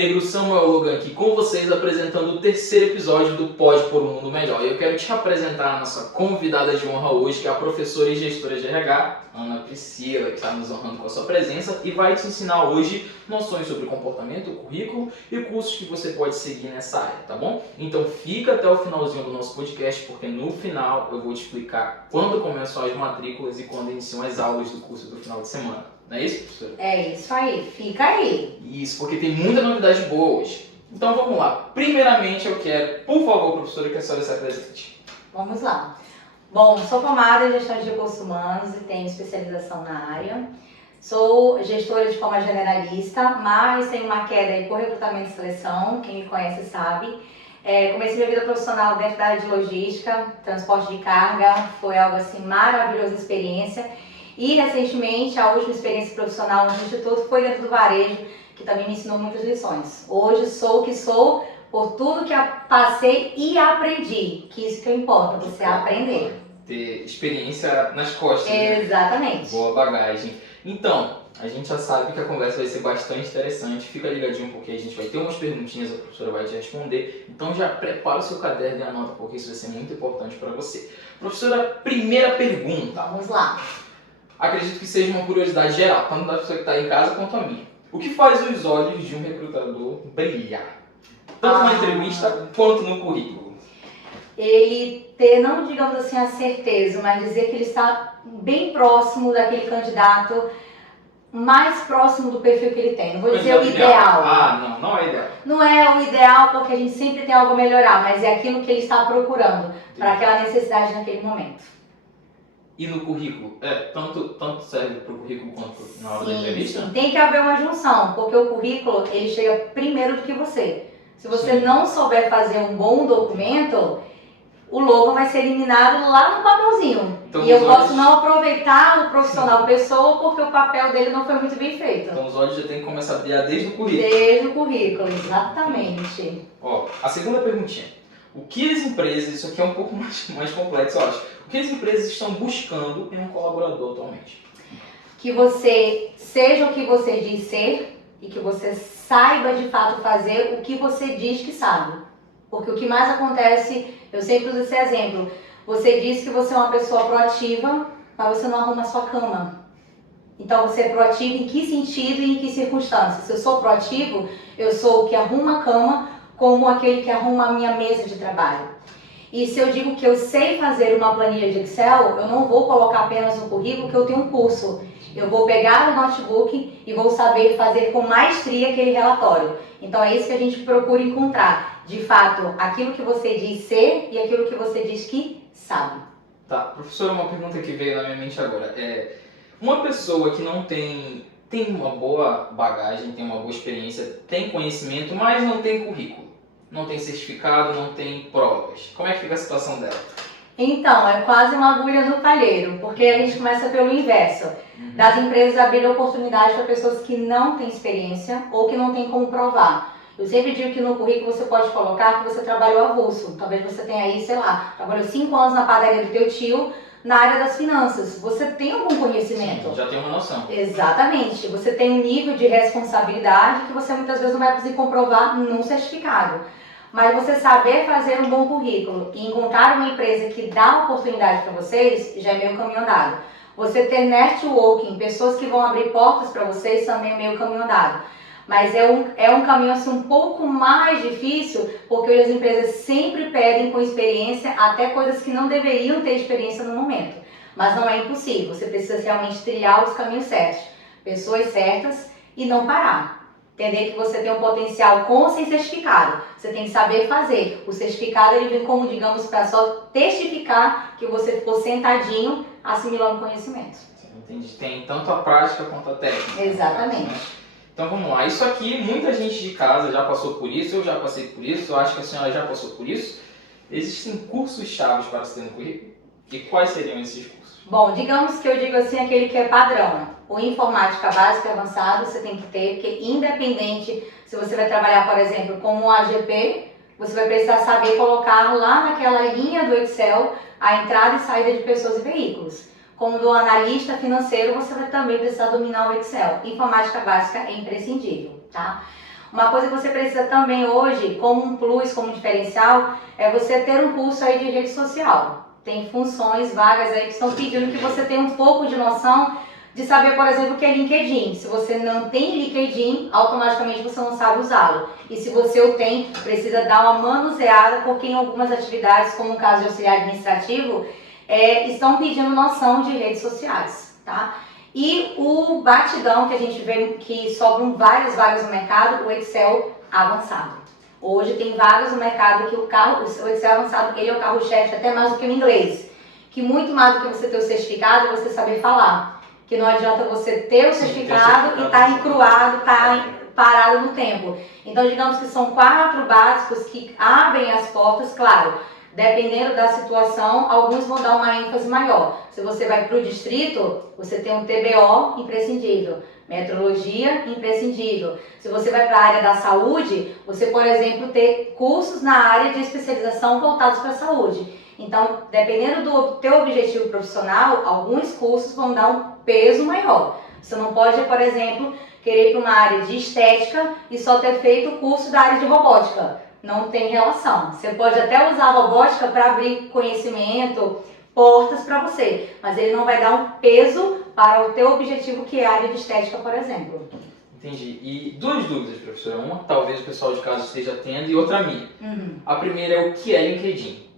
Negro, Samuel Logan aqui com vocês, apresentando o terceiro episódio do Pode por um Mundo Melhor. E eu quero te apresentar a nossa convidada de honra hoje, que é a professora e gestora de RH, Ana Priscila, que está nos honrando com a sua presença e vai te ensinar hoje noções sobre comportamento, currículo e cursos que você pode seguir nessa área, tá bom? Então fica até o finalzinho do nosso podcast, porque no final eu vou te explicar quando começam as matrículas e quando iniciam as aulas do curso do final de semana. Não é isso, professora? É isso aí, fica aí. Isso, porque tem muita novidade boa hoje. Então vamos lá. Primeiramente eu quero, por favor, professora, que a senhora se apresente. Vamos lá. Bom, sou formada em gestão de recursos humanos e tenho especialização na área. Sou gestora de forma generalista, mas tenho uma queda aí por recrutamento e seleção, quem me conhece sabe. Comecei minha vida profissional dentro da área de logística, transporte de carga, foi algo assim, maravilhosa experiência. E recentemente, a última experiência profissional no Instituto foi dentro do varejo, que também me ensinou muitas lições. Hoje sou o que sou por tudo que passei e aprendi, que isso que importa, você aprender. Ter experiência nas costas, né? Exatamente. Boa bagagem. Então, a gente já sabe que a conversa vai ser bastante interessante. Fica ligadinho porque a gente vai ter umas perguntinhas, a professora vai te responder. Então já prepara o seu caderno e anota, porque isso vai ser muito importante para você. Professora, primeira pergunta. Vamos lá. Acredito que seja uma curiosidade geral, tanto da pessoa que está em casa quanto a minha. O que faz os olhos de um recrutador brilhar? Tanto na entrevista quanto no currículo. Ele ter, não digamos assim a certeza, mas dizer que ele está bem próximo daquele candidato, mais próximo do perfil que ele tem. Não vou dizer o ideal. Não é ideal. Não é o ideal porque a gente sempre tem algo a melhorar, mas é aquilo que ele está procurando para aquela necessidade naquele momento. E no currículo? Tanto serve para o currículo quanto na hora da entrevista? Sim, tem que haver uma junção, porque o currículo ele chega primeiro do que você. Se você não souber fazer um bom documento, o logo vai ser eliminado lá no papelzinho. Então, e eu posso não aproveitar o profissional pessoa porque o papel dele não foi muito bem feito. Então os olhos já tem que começar a brilhar desde o currículo. Desde o currículo, exatamente. Ó, a segunda perguntinha. O que as empresas, isso aqui é um pouco mais complexo, eu acho. O que as empresas estão buscando em um colaborador atualmente? Que você seja o que você diz ser e que você saiba de fato fazer o que você diz que sabe. Porque o que mais acontece, eu sempre uso esse exemplo, você diz que você é uma pessoa proativa, mas você não arruma a sua cama. Então você é proativo em que sentido e em que circunstância? Se eu sou proativo, eu sou o que arruma a cama, como aquele que arruma a minha mesa de trabalho. E se eu digo que eu sei fazer uma planilha de Excel, eu não vou colocar apenas no currículo que eu tenho um curso. Eu vou pegar o notebook e vou saber fazer com maestria aquele relatório. Então é isso que a gente procura encontrar. De fato, aquilo que você diz ser e aquilo que você diz que sabe. Tá, professora, uma pergunta que veio na minha mente agora. Uma pessoa que não tem uma boa bagagem, tem uma boa experiência, tem conhecimento, mas não tem currículo. Não tem certificado, não tem provas. Como é que fica a situação dela? Então, é quase uma agulha no palheiro, porque a gente começa pelo inverso. Das empresas abrirem oportunidade para pessoas que não têm experiência ou que não têm como provar. Eu sempre digo que no currículo você pode colocar que você trabalhou avulso. Talvez você tenha aí, sei lá, trabalhou 5 anos na padaria do teu tio, na área das finanças. Você tem algum conhecimento? Sim, já tem uma noção. Exatamente. Você tem um nível de responsabilidade que você muitas vezes não vai conseguir comprovar num certificado. Mas você saber fazer um bom currículo e encontrar uma empresa que dá oportunidade para vocês, já é meio caminho andado. Você ter networking, pessoas que vão abrir portas para vocês, também é meio caminho andado. Mas é um caminho assim, um pouco mais difícil, porque as empresas sempre pedem com experiência até coisas que não deveriam ter experiência no momento. Mas não é impossível, você precisa realmente trilhar os caminhos certos, pessoas certas e não parar. Entender que você tem um potencial com ou sem certificado. Você tem que saber fazer. O certificado ele vem como, digamos, para só testificar que você ficou sentadinho assimilando conhecimento. Entendi. Tem tanto a prática quanto a técnica. Exatamente. Então vamos lá. Isso aqui, muita gente de casa já passou por isso, eu já passei por isso, eu acho que a senhora já passou por isso. Existem cursos chaves para se ter no currículo? E quais seriam esses cursos? Bom, digamos que eu digo assim, aquele que é padrão. O informática básica e avançado você tem que ter, porque independente se você vai trabalhar, por exemplo, como um AGP, você vai precisar saber colocar lá naquela linha do Excel a entrada e saída de pessoas e veículos. Como do analista financeiro, você vai também precisar dominar o Excel. Informática básica é imprescindível, tá? Uma coisa que você precisa também hoje, como um plus, como um diferencial, é você ter um curso aí de rede social. Tem funções vagas aí que estão pedindo que você tenha um pouco de noção de saber, por exemplo, o que é LinkedIn. Se você não tem LinkedIn, automaticamente você não sabe usá-lo. E se você o tem, precisa dar uma manuseada, porque em algumas atividades, como no caso de auxiliar administrativo, estão pedindo noção de redes sociais, tá? E o batidão que a gente vê que sobram várias vagas no mercado, o Excel avançado. Hoje tem vagas no mercado que o Excel avançado, ele é o carro-chefe até mais do que o inglês. Que muito mais do que você ter o certificado é você saber falar. Que não adianta você ter o certificado e estar encruado, estar parado no tempo. Então, digamos que são 4 básicos que abrem as portas, claro. Dependendo da situação, alguns vão dar uma ênfase maior. Se você vai para o distrito, você tem um TBO imprescindível, metrologia imprescindível. Se você vai para a área da saúde, você, por exemplo, ter cursos na área de especialização voltados para a saúde. Então, dependendo do teu objetivo profissional, alguns cursos vão dar um peso maior. Você não pode, por exemplo, querer ir para uma área de estética e só ter feito o curso da área de robótica. Não tem relação. Você pode até usar a robótica para abrir conhecimento, portas para você, mas ele não vai dar um peso para o teu objetivo, que é a área de estética, por exemplo. Entendi. E 2 dúvidas, professora. Uma, talvez o pessoal de casa esteja tendo, e outra minha. A primeira é o que é LinkedIn.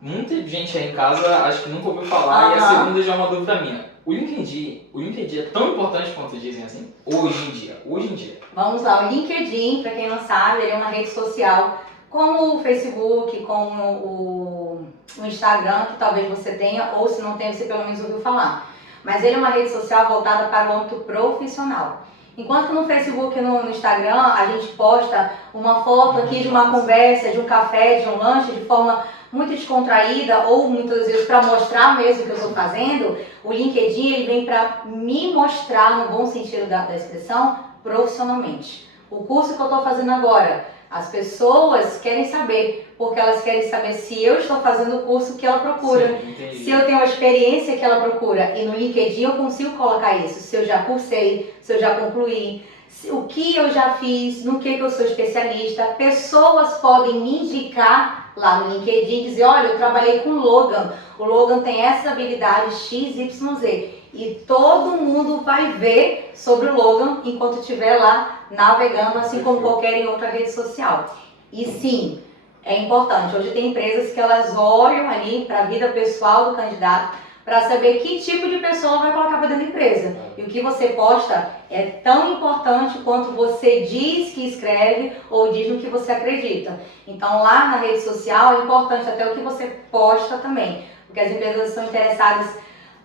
Muita gente aí em casa acho que nunca ouviu falar, e a segunda já é uma dúvida minha. O LinkedIn é tão importante quanto dizem assim? Hoje em dia. Vamos lá, o LinkedIn, para quem não sabe, ele é uma rede social como o Facebook, como o Instagram, que talvez você tenha, ou se não tem, você pelo menos ouviu falar. Mas ele é uma rede social voltada para o âmbito profissional. Enquanto que no Facebook e no Instagram a gente posta uma foto aqui de uma conversa, de um café, de um lanche, de forma muito descontraída ou muitas vezes para mostrar mesmo o que eu estou fazendo, o LinkedIn ele vem para me mostrar, no bom sentido da expressão, profissionalmente. O curso que eu estou fazendo agora, as pessoas querem saber, porque elas querem saber se eu estou fazendo o curso que ela procura, se eu tenho a experiência que ela procura. E no LinkedIn eu consigo colocar isso, se eu já cursei, se eu já concluí, o que eu já fiz, no que eu sou especialista. Pessoas podem me indicar lá no LinkedIn, dizer, olha, eu trabalhei com o Logan tem essa habilidade XYZ. E todo mundo vai ver sobre o Logan enquanto estiver lá navegando, assim como qualquer outra rede social. E sim, é importante. Hoje tem empresas que elas olham ali para a vida pessoal do candidato para saber que tipo de pessoa vai colocar para dentro da empresa. E o que você posta é tão importante quanto você diz que escreve ou diz no que você acredita. Então lá na rede social é importante até o que você posta também, porque as empresas estão interessadas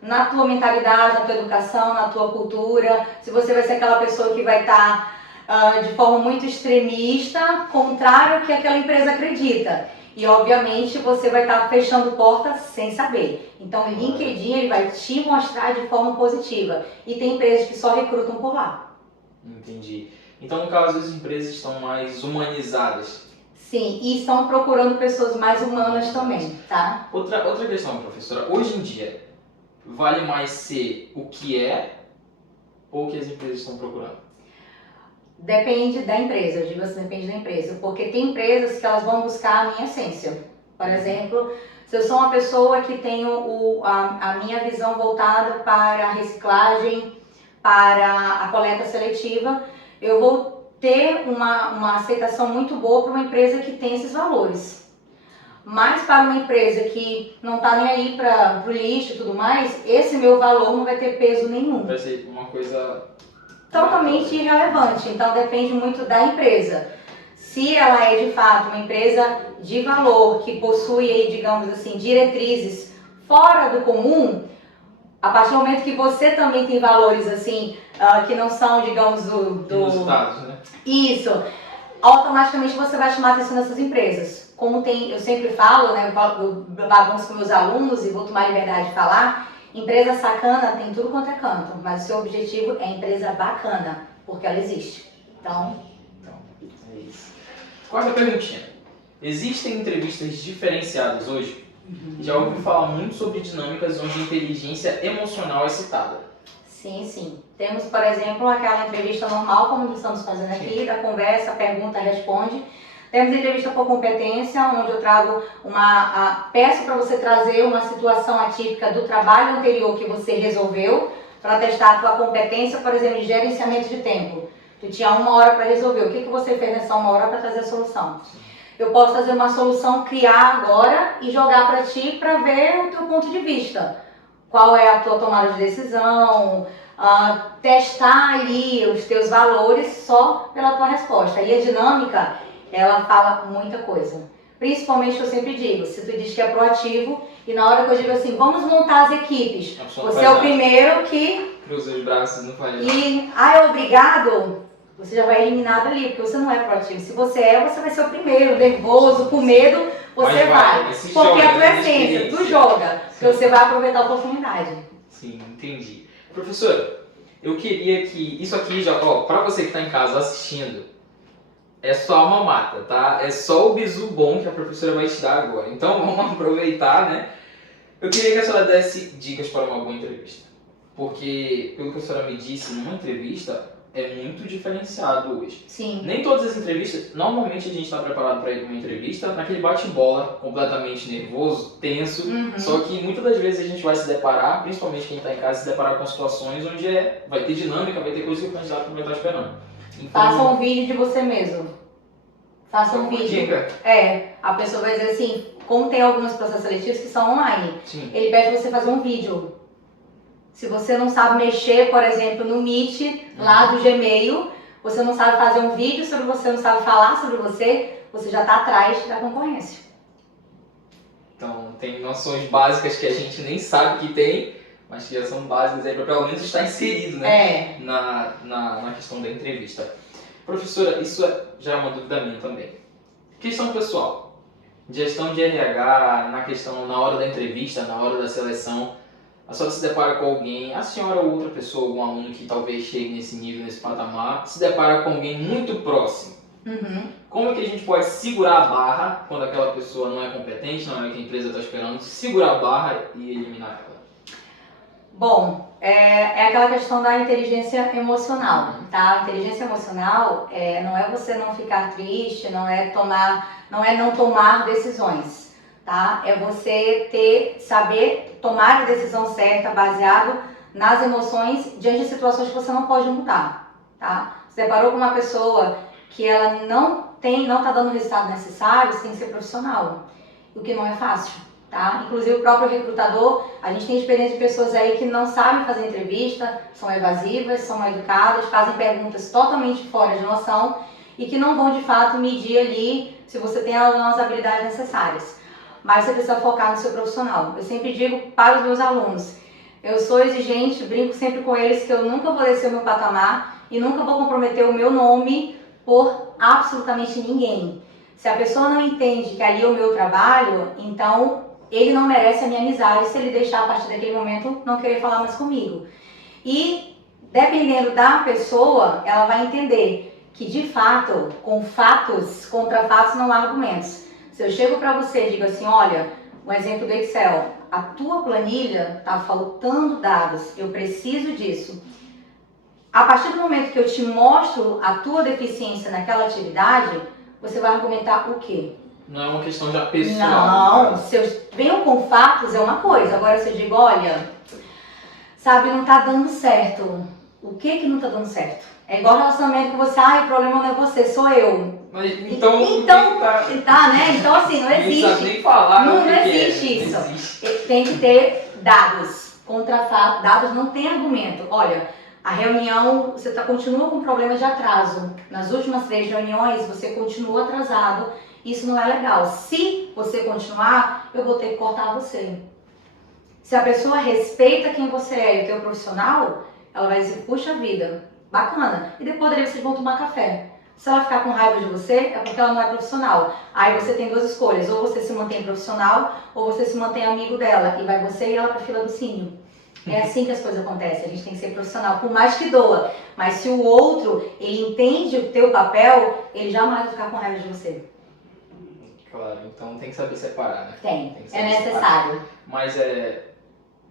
na tua mentalidade, na tua educação, na tua cultura. Se você vai ser aquela pessoa que vai estar de forma muito extremista, contrário ao que aquela empresa acredita. E obviamente você vai estar fechando portas sem saber. Então o LinkedIn ele vai te mostrar de forma positiva. E tem empresas que só recrutam por lá. Entendi. Então no caso as empresas estão mais humanizadas. Sim, e estão procurando pessoas mais humanas também, tá? Outra questão, professora. Hoje em dia, vale mais ser o que é ou o que as empresas estão procurando? Depende da empresa, eu digo assim, depende da empresa. Porque tem empresas que elas vão buscar a minha essência. Por exemplo, se eu sou uma pessoa que tenho a minha visão voltada para a reciclagem, para a coleta seletiva, eu vou ter uma aceitação muito boa para uma empresa que tem esses valores. Mas para uma empresa que não está nem aí para o lixo e tudo mais, esse meu valor não vai ter peso nenhum. Vai ser uma coisa totalmente irrelevante. Então depende muito da empresa. Se ela é de fato uma empresa de valor, que possui aí, digamos assim, diretrizes fora do comum, a partir do momento que você também tem valores assim, que não são, digamos, inusitados, né? Isso, automaticamente você vai chamar a atenção dessas empresas. Como tem, eu sempre falo, né, eu bagunço com meus alunos e vou tomar liberdade de falar, empresa sacana tem tudo quanto é canto, mas o seu objetivo é empresa bacana, porque ela existe. Então é isso. Quarta perguntinha. Existem entrevistas diferenciadas hoje? Já ouvi falar muito sobre dinâmicas onde a inteligência emocional é citada. Sim, sim. Temos, por exemplo, aquela entrevista normal, como estamos fazendo aqui, da conversa, pergunta, responde. Temos entrevista por competência, onde eu trago peço para você trazer uma situação atípica do trabalho anterior que você resolveu, para testar a tua competência, por exemplo, de gerenciamento de tempo. Tu tinha 1 hora para resolver. O que você fez nessa 1 hora para trazer a solução? Eu posso fazer uma solução, criar agora e jogar para ti para ver o teu ponto de vista. Qual é a tua tomada de decisão, testar ali os teus valores só pela tua resposta. E a dinâmica, ela fala muita coisa. Principalmente, eu sempre digo, se tu diz que é proativo, e na hora que eu digo assim, vamos montar as equipes, você é o primeiro que... Cruza os braços e não faz nada. E, é obrigado, você já vai eliminado ali, porque você não é proativo. Se você vai ser o primeiro, nervoso, com medo, você vai. Porque é a tua essência, tu joga, porque você vai aproveitar a oportunidade. Sim, entendi. Professora, eu queria que isso aqui já, para você que está em casa assistindo, é só uma mata, tá? É só o bizu bom que a professora vai te dar agora. Então vamos aproveitar, né? Eu queria que a senhora desse dicas para uma boa entrevista. Porque, pelo que a senhora me disse, numa entrevista é muito diferenciado hoje. Sim. Nem todas as entrevistas, normalmente a gente está preparado para ir para uma entrevista naquele bate-bola, completamente nervoso, tenso. Só que muitas das vezes a gente vai se deparar, principalmente quem está em casa, se deparar com situações onde vai ter dinâmica, vai ter coisa que o candidato não vai estar esperando. Então, faça um vídeo de você mesmo. Faça um vídeo. Dica. A pessoa vai dizer assim, como tem alguns processos seletivos que são online, Sim. Ele pede você fazer um vídeo. Se você não sabe mexer, por exemplo, no Meet, lá do Gmail, você não sabe fazer um vídeo sobre você, não sabe falar sobre você já está atrás da concorrência. Então, tem noções básicas que a gente nem sabe que tem, mas que já são básicas aí para pelo menos estar inserido, né? Na questão da entrevista. Professora, isso já é uma dúvida minha também. Questão pessoal. Gestão de RH, na hora da entrevista, na hora da seleção, a senhora se depara com alguém, a senhora ou outra pessoa, algum aluno que talvez chegue nesse nível, nesse patamar, se depara com alguém muito próximo. Como é que a gente pode segurar a barra quando aquela pessoa não é competente, não é o que a empresa está esperando, segurar a barra e eliminar ela? Bom, é aquela questão da inteligência emocional, tá? A inteligência emocional não é você não ficar triste, não é não tomar decisões, tá? É você saber tomar a decisão certa baseado nas emoções diante de situações que você não pode mudar, tá? Se deparou com uma pessoa que ela não está dando o resultado necessário, você tem que ser profissional, o que não é fácil. Tá? Inclusive o próprio recrutador, a gente tem experiência de pessoas aí que não sabem fazer entrevista, são evasivas, são mal educadas, fazem perguntas totalmente fora de noção e que não vão de fato medir ali se você tem as habilidades necessárias. Mas você precisa focar no seu profissional. Eu sempre digo para os meus alunos, eu sou exigente, brinco sempre com eles que eu nunca vou descer o meu patamar e nunca vou comprometer o meu nome por absolutamente ninguém. Se a pessoa não entende que ali é o meu trabalho, então ele não merece a minha amizade se ele deixar a partir daquele momento não querer falar mais comigo. E dependendo da pessoa, ela vai entender que de fato, com fatos contra fatos não há argumentos. Se eu chego para você e digo assim, olha, um exemplo do Excel, a tua planilha está faltando dados, eu preciso disso. A partir do momento que eu te mostro a tua deficiência naquela atividade, você vai argumentar o quê? Não é uma questão já pessoal. Não, se eu venho com fatos é uma coisa. Agora se eu digo, olha, sabe, não tá dando certo. O que não tá dando certo? É igual relacionamento com você, o problema não é você, sou eu. Mas, então né? Então assim, não existe. Não sabe nem falar. Não existe isso. Não existe. Tem que ter dados. Contra fatos, dados não tem argumento. Olha, a reunião, você continua com problema de atraso. Nas últimas 3 reuniões, você continua atrasado. Isso não é legal. Se você continuar, eu vou ter que cortar você. Se a pessoa respeita quem você é e o teu profissional, ela vai dizer, puxa vida, bacana. E depois dali vocês vão tomar café. Se ela ficar com raiva de você, é porque ela não é profissional. Aí você tem 2 escolhas. Ou você se mantém profissional, ou você se mantém amigo dela. E vai você e ela pra fila do cine. É assim que as coisas acontecem. A gente tem que ser profissional, por mais que doa. Mas se o outro, ele entende o teu papel, ele jamais vai ficar com raiva de você. Claro, então tem que saber separar, né? Tem que saber necessário. Separar. Mas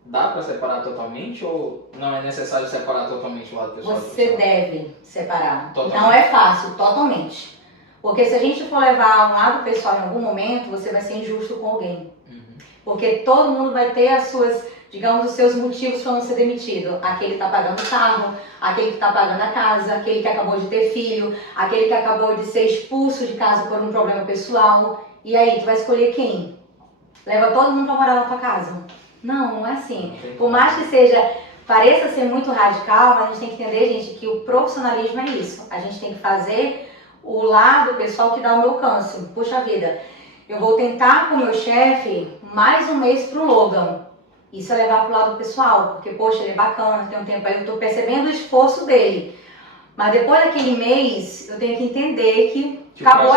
dá para separar totalmente ou não é necessário separar totalmente o lado pessoal? Você deve separar. Totalmente. Não é fácil, totalmente. Porque se a gente for levar um lado pessoal em algum momento, você vai ser injusto com alguém. Porque todo mundo vai ter as suas, digamos, os seus motivos para não ser demitido. Aquele que está pagando o carro, aquele que está pagando a casa, aquele que acabou de ter filho, aquele que acabou de ser expulso de casa por um problema pessoal. E aí, tu vai escolher quem? Leva todo mundo para morar na tua casa? Não, não é assim. Por mais que pareça ser muito radical, mas a gente tem que entender, gente, que o profissionalismo é isso. A gente tem que fazer o lado pessoal que dá o meu alcance. Puxa vida, eu vou tentar com o meu chefe mais um mês pro Logan. Isso é levar pro lado pessoal, porque, poxa, ele é bacana, tem um tempo aí, eu tô percebendo o esforço dele. Mas depois daquele mês, eu tenho que entender que acabou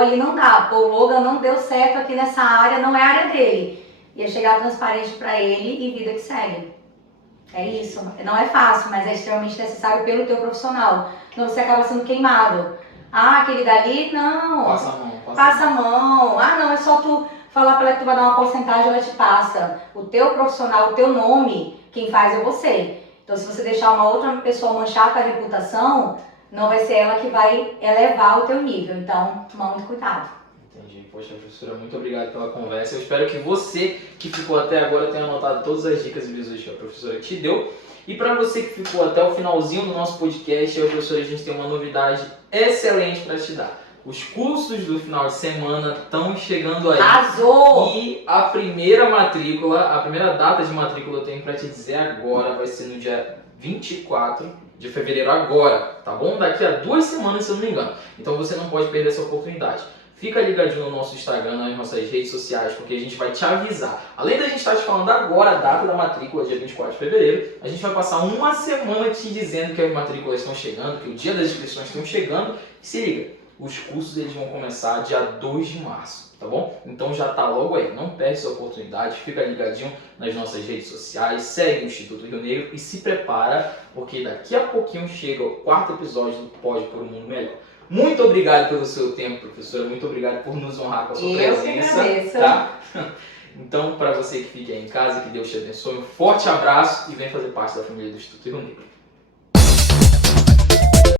ali não dá. Pô, o Logan não deu certo aqui nessa área, não é a área dele. Ia chegar transparente pra ele e vida que segue. É isso. Não é fácil, mas é extremamente necessário pelo teu profissional. Senão você acaba sendo queimado. Ah, aquele dali, não. Passa a mão. Passa a mão. Ah, não, é só tu falar pra ela que tu vai dar uma porcentagem, ela te passa. O teu profissional, o teu nome, quem faz é você. Então, se você deixar uma outra pessoa manchar a tua reputação, não vai ser ela que vai elevar o teu nível. Então, toma muito cuidado. Entendi. Poxa, professora, muito obrigado pela conversa. Eu espero que você que ficou até agora tenha anotado todas as dicas e visões que a professora te deu. E para você que ficou até o finalzinho do nosso podcast, eu, professora, a gente tem uma novidade excelente para te dar. Os cursos do final de semana estão chegando aí. Arrasou! E a primeira data de matrícula eu tenho para te dizer agora, vai ser no dia 24 de fevereiro agora, tá bom? Daqui a 2 semanas, se eu não me engano. Então você não pode perder essa oportunidade. Fica ligadinho no nosso Instagram, nas nossas redes sociais, porque a gente vai te avisar. Além da gente estar te falando agora a data da matrícula, dia 24 de fevereiro, a gente vai passar uma semana te dizendo que as matrículas estão chegando, que o dia das inscrições estão chegando. E se liga, os cursos eles vão começar dia 2 de março, tá bom? Então já tá logo aí, não perde essa oportunidade, fica ligadinho nas nossas redes sociais, segue o Instituto Rio Negro e se prepara, porque daqui a pouquinho chega o 4º episódio do Pode por um Mundo Melhor. Muito obrigado pelo seu tempo, professora. Muito obrigado por nos honrar com a sua presença. Eu que agradeço. Tá? Então, para você que fica aí em casa, que Deus te abençoe. Um forte abraço e vem fazer parte da família do Instituto Rio Negro.